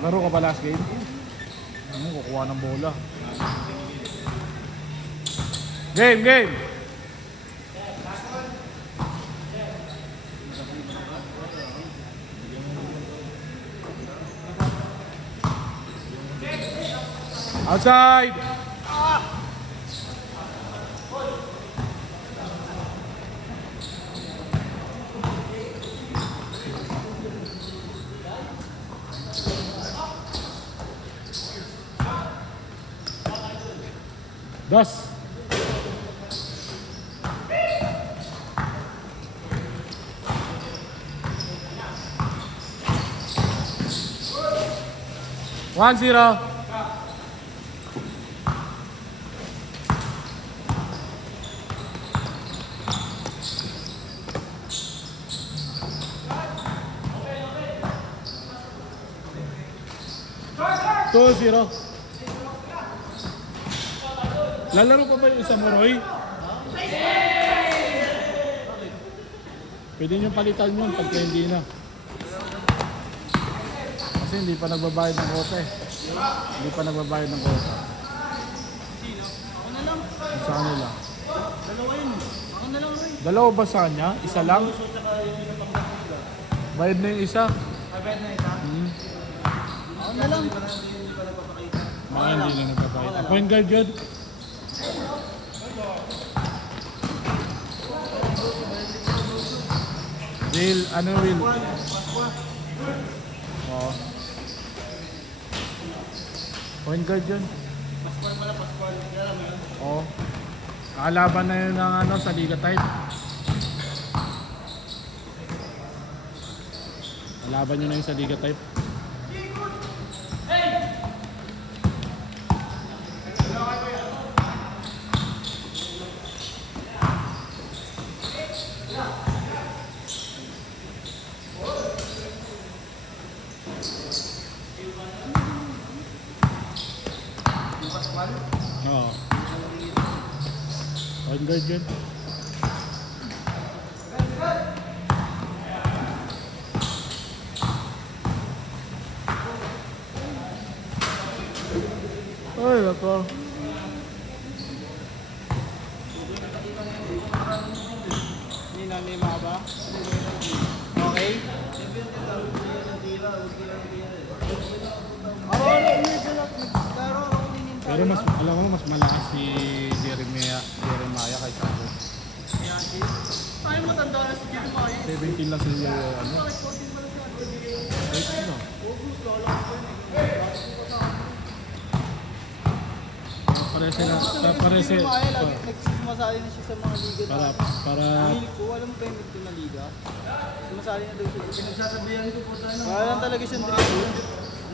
Laro ka ba last game? Ano, kukuha ng bola. Game! Outside! Das. One zero. Two zero. Lalaro pa ba yung isa mo, Roy? Pwede nyo palitan yun pagka hindi na. Kasi hindi pa nagbabayad ng kota eh. Hindi pa nagbabayad ng kota. Ako na lang. Sa kanila. Dalawa yun. Ako na lang, Roy. Dalawa ba sa kanya? Isa lang? Bayad na yung isa? Abed na isa? Ako na lang. Mga hindi na nagbabayad. Point guard yun? Will, ano Will? Oo. Point guard yun? Pascual pala, Pascual. Kaya mo yun? Oo. Kakalaban na yun ng ano, sa Liga type. Kalaban nyo na yun sa Liga type. Oo. Point guard yun. Ay, ako. Hindi na may maba. Okay? Ako na medyo lang. Nagkaro ako ninin. Pero mas, alam mo, mas malakas si Jeremiah kaysa ako. Tayo matanda na si Jeremiah. 17 lang si ano. Ay, ano? Pare sila. Jeremiah, lagi nagsumasali na siya sa mga liga na. Para Hilig ko, alam mo ba yung na liga? Sumasali na daw siya. Pinagsasabihan ko po tayo. Wala lang talaga siyang dribble.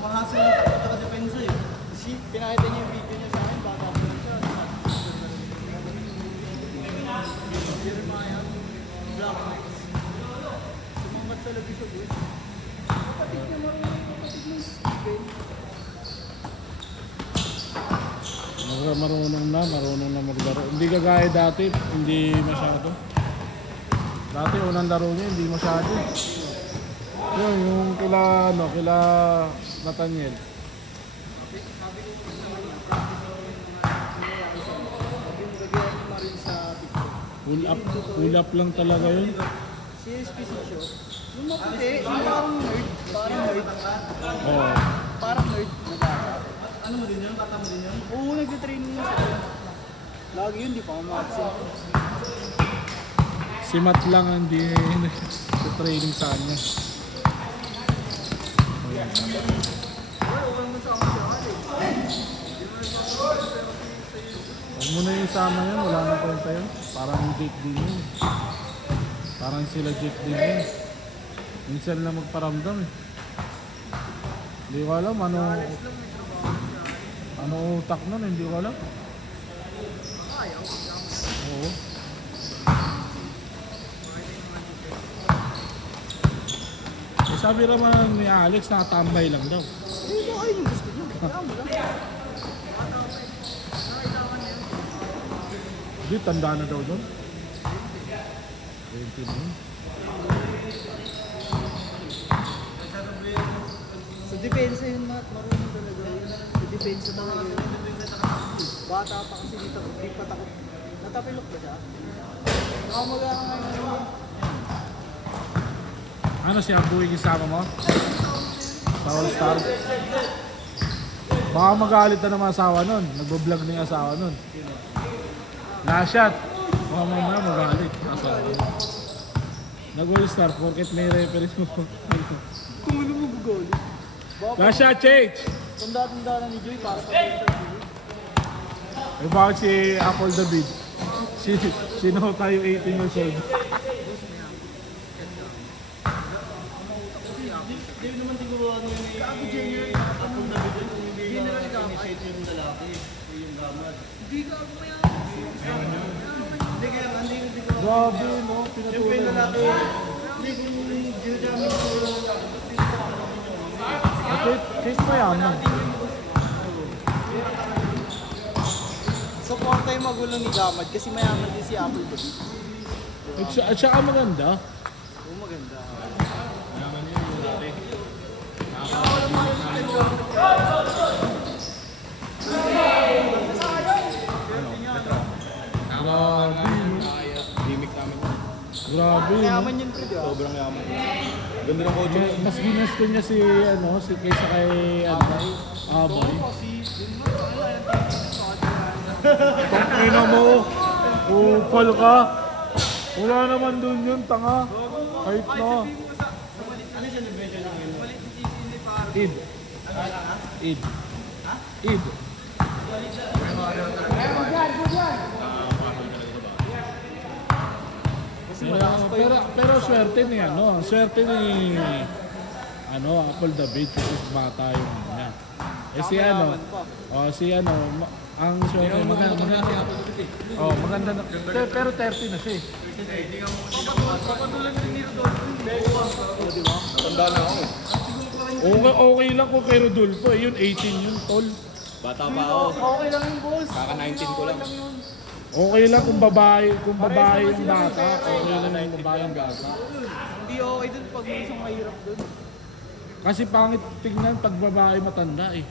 Umahasa yung taka-depensa eh. Kasi pinakita niya yung video niya sa akin, baka po lang siya. Jeremiah, Black Knights. Sumangat talaga siya doon. Kapatid niya kapatid ng Steven. marunong na maglaro. Hindi kagaya dati, hindi masyado. Dati unang laro niya, hindi masyado. Yun, yung kila Nathaniel. Pull up lang talaga yun. CSP siya. Yung maputi, yung parang nerd. Oo. Parang nerd. Ano mo din yun? Kata mo din yun? Oo, nag-training na siya. Lagi yun, di pa mamatsin. Si Matt lang hindi sa training sa kanya. Huwag mo na yung sama yun, wala na kwenta yun. Parang Jake din yun. Parang sila Jake din yun. Minsan lang magparamdam eh. Hindi ko alam ano utak nun, hindi ko alam. Oo. Eh, sabi naman ni Alex, nakatambay lang daw. Eh, baka yun yung gusto niya. Kaya mo lang. Hindi, Di, tanda na daw doon. 20 na yun. Sa depensa yun, Matt. Marunong talaga. Sa depensa talaga yun. Bata pa kasi dito. Hindi pa takot. Natapilok ba siya? Mag-aangay. Ano siya, buhay kasama mo? Sa All-Star? Baka magalit na naman asawa nun. Nagbablog na yung asawa nun. Last shot. Baka mamaya magalit. Asawa nun. Nag-All-Star, porket may reference mo. Kung ano mo gugol. Last shot, change! Tanda-tanda na ni Joy para sa interview. Eh bakit si Apple David? Sino tayo 18 years old? Hindi naman siguro ano yun eh. Ako Junior, Apple David yun. Hindi na initiate yung lalaki. Yung gamad. Hindi ka ako mayaman. Hindi kaya hindi ko. Grabe, no? Yung Pinatuloy. lalaki. Hindi kung ginagamit ko lang. Kahit mayaman. Suporta yung magulang ni Gamad kasi mayaman din si Apple David. At saka maganda. Oo, maganda. Grabe, no? Gimmick namin. Grabe, no? Mayaman yun, pre, di ba? Sobrang yaman. Ganda ng kotse. Mas ginusto niya si, ano, si kaysa kay, ano, Abay. Tangina mo, upal ka. Wala naman dun yun, tanga. Kahit na. Id. Id. Id. Pero swerte ni ano, swerte ni ano, Apple David kasi bata yung ano niya. Eh si ano, si ano, ang swerte maganda si Apple David. Oh, maganda na. Pero 30 na siya eh. Tanda na ako. Okay lang kung kay Rodolfo eh, yun 18 yun, tol. Bata pa ako. Okay lang yung boss. Kaka 19 ko lang. Okay lang kung babae yung bata, okay lang yung babae yung bata. Hindi okay dun pag may isang mahirap dun. Kasi pangit tingnan pag babae matanda eh.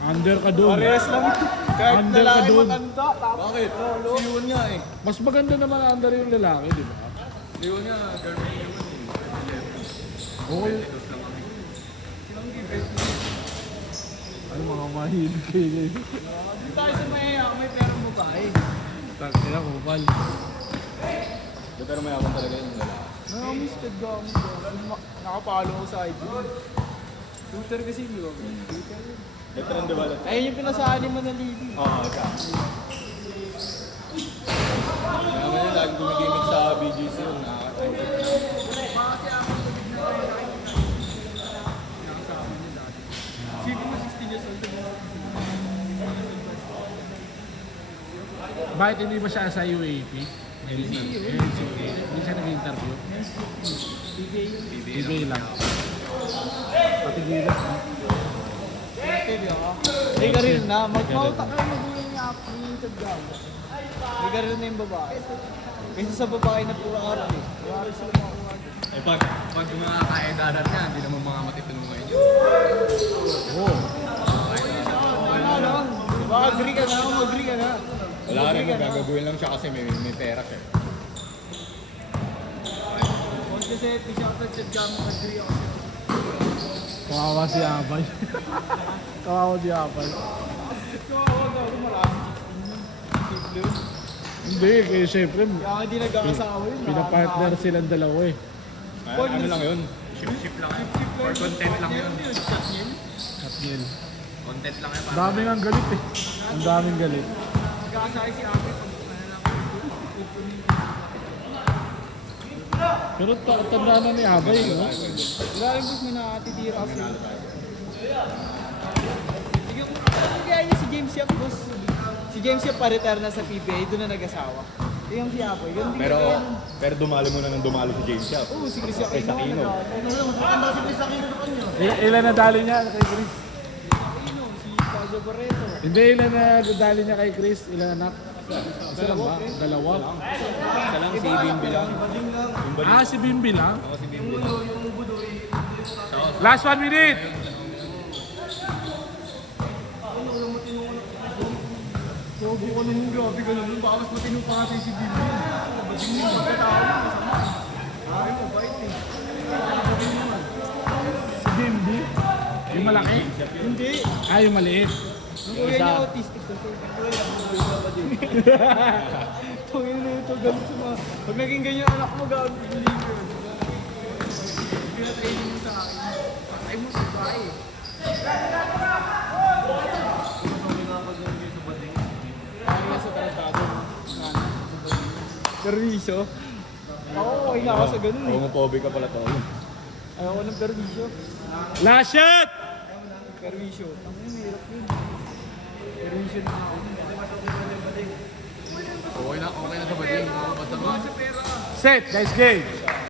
Under ka doon. Parehas lang. Kahit Under ka lalaki dun. matanda. Bakit? Si Yuan nga eh. Mas maganda naman under yung lalaki, di ba? Si Yuan nga, girlfriend naman eh. Okay. Ay, mga mahilig kayo ngayon. Hindi tayo sa may perang babae. Tangina, kupal. Pero mayaman talaga yung lalaki. Nakamiss ka gamit. Nakapalo ko sa IG. Twitter kasi di ba? Twitter yun. Ito rin diba? Ayun yung pinasali mo na Lily. Oo, ika. Mayaman yun, laging gumigimik sa BGC yun. Nakaka-type. Sige mo 16 years old. Bakit hindi ba siya sa UAP? Hindi siya nag-interview. PBA lang. Patigilan. May karil na. Magmautak kayo magulang niya ako ni Chad Gago. May karil na yung babae. Kasi sa babae na puro araw eh. Wala sila makuha. Eh pag mga kaedaran niya, hindi naman mga matitunong ngayon yun. Oo. Ano naman? Diba agree ka na? Mag-agree ka na. Wala ka rin, magagaguhin lang siya kasi may pera siya. Kasi t-shirt at Chad Gago mag-agree ako. Kawawa si Abay. Kawawa si Abay. Kawawa daw. Maraming 16 yun. Hindi, kaya syempre, Kaya hindi nagkakasawa yun. pinapartner silang dalawa eh. Ano lang yun? Ship lang yun. For content lang yun. Katniel. Content lang yun. Ang daming ang galit eh. Ang daming galit. Nagkakasakay si Ate pag Pero tanda na ni Abay, no? wala rin boss na nakatitira kasi. Ano kaya niya si James Yap boss? Si James Yap pa-retire na sa PBA, doon na nag-asawa. Tingnan mo si Apoy, ganun din Pero, kaya nun. pero dumalo muna nang dumalo si James Yap. Oo, si Chris Aquino. Chris Aquino. Ano si Chris Aquino sa kanya? Ilan na dali niya kay Chris? Aquino, si Pablo Barreto. Hindi, ilan na dali niya kay Chris? Ilan anak? Si Isa lang ba? Dalawa? Isa lang, si Bimbi lang. Bading lang. Ah, si Bimbi lang? Ako si Bimbi. Yung budoy. Last 1 minute! Sobo ko naman, grabe ka naman. Baka mas matino pa kasi si Bibi. Bading yung magkatao mo, masama. Ay, mabait eh. Si Bimbi? Yung malaki? Hindi. Ah, yung maliit. Yung kuya niya autistic kasi. Kuya, budoy ka ba din? Tungin na ito, galit sa mga... Pag naging ganyan anak mo, gawin mo yung liver. Pinatraining mo sa akin. Patay mo sa bahay eh. Kaya sa tarantado. Perwisyo? Oo, okay na ako sa ganun eh. Homophobic ka pala to. Ayaw ko ng perwisyo. Last shot! Perwisyo. Ang hirap yun. Perwisyo na ako. Okay na sa bading. Basta Set, guys, game.